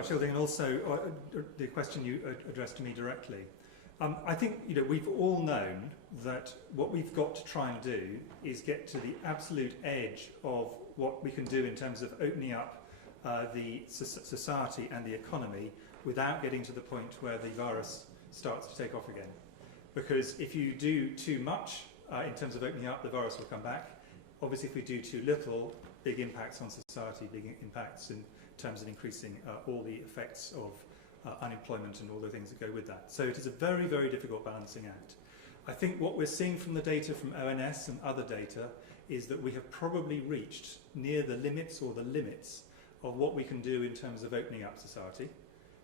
about shielding and also the question you addressed to me directly. I think we've all known that what we've got to try and do is get to the absolute edge of what we can do in terms of opening up the society and the economy without getting to the point where the virus starts to take off again. Because if you do too much in terms of opening up, the virus will come back. Obviously, if we do too little, big impacts on society, big impacts in terms of increasing all the effects of unemployment and all the things that go with that. So it is a very, very difficult balancing act. I think what we're seeing from the data from ONS and other data is that we have probably reached near the limits or the limits of what we can do in terms of opening up society.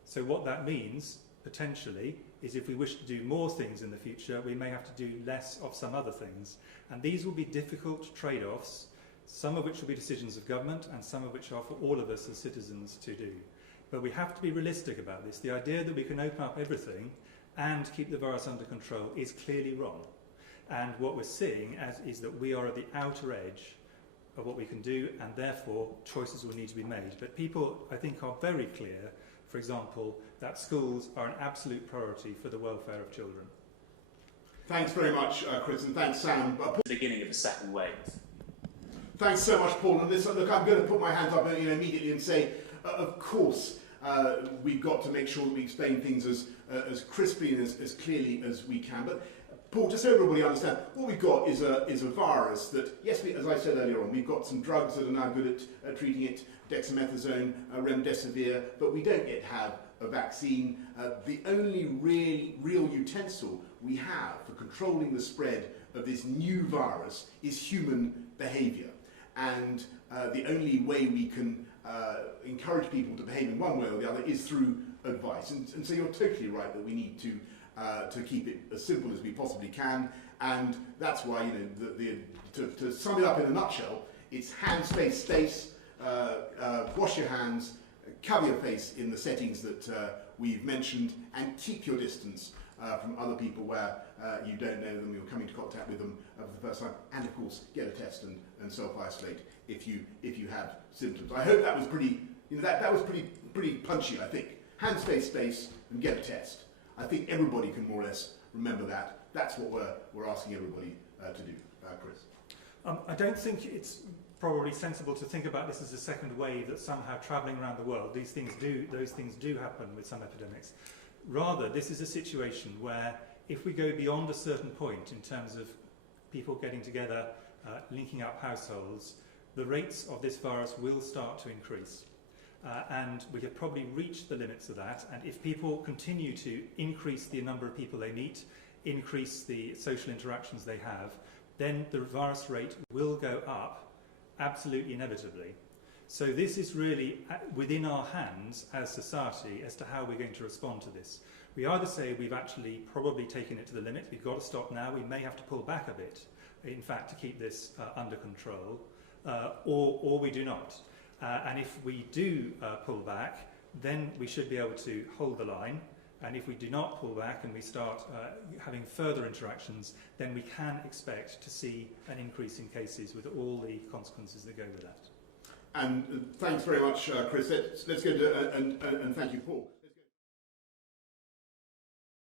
So what that means, potentially, is if we wish to do more things in the future, we may have to do less of some other things. And these will be difficult trade-offs, some of which will be decisions of government and some of which are for all of us as citizens to do. But we have to be realistic about this. The idea that we can open up everything and keep the virus under control is clearly wrong. And what we're seeing is that we are at the outer edge of what we can do, and therefore choices will need to be made. But people, I think, are very clear, for example, that schools are an absolute priority for the welfare of children. Thanks very much, Chris, and thanks, Sam. The beginning of a second wave. Thanks so much, Paul. And this, look, I'm going to put my hands up immediately and say, of course, we've got to make sure that we explain things as crisply and as clearly as we can. But Paul, just so everybody understands, what we've got is a virus that, yes, as I said earlier on, we've got some drugs that are now good at treating it, dexamethasone, remdesivir, but we don't yet have a vaccine. The only real utensil we have for controlling the spread of this new virus is human behaviour. And the only way we can encourage people to behave in one way or the other is through advice. And so you're totally right that we need to keep it as simple as we possibly can. And that's why, to sum it up in a nutshell, it's hand, space, space, wash your hands, cover your face in the settings that we've mentioned, and keep your distance from other people where you don't know them, you're coming into contact with them for the first time, and of course get a test and self-isolate if you have symptoms. I hope that was pretty, that was pretty punchy. I think hand, space, space, and get a test. I think everybody can more or less remember that. That's what we're asking everybody to do, Chris. I don't think it's probably sensible to think about this as a second wave that's somehow travelling around the world. Those things do happen with some epidemics. Rather, this is a situation where if we go beyond a certain point in terms of people getting together, linking up households, the rates of this virus will start to increase. And we have probably reached the limits of that. And if people continue to increase the number of people they meet, increase the social interactions they have, then the virus rate will go up absolutely inevitably. So this is really within our hands as society as to how we're going to respond to this. We either say we've actually probably taken it to the limit, we've got to stop now, we may have to pull back a bit, in fact, to keep this under control, or we do not. And if we do pull back, then we should be able to hold the line. And if we do not pull back and we start having further interactions, then we can expect to see an increase in cases with all the consequences that go with that. And thanks very much, Chris. Let's go to, and thank you, Paul.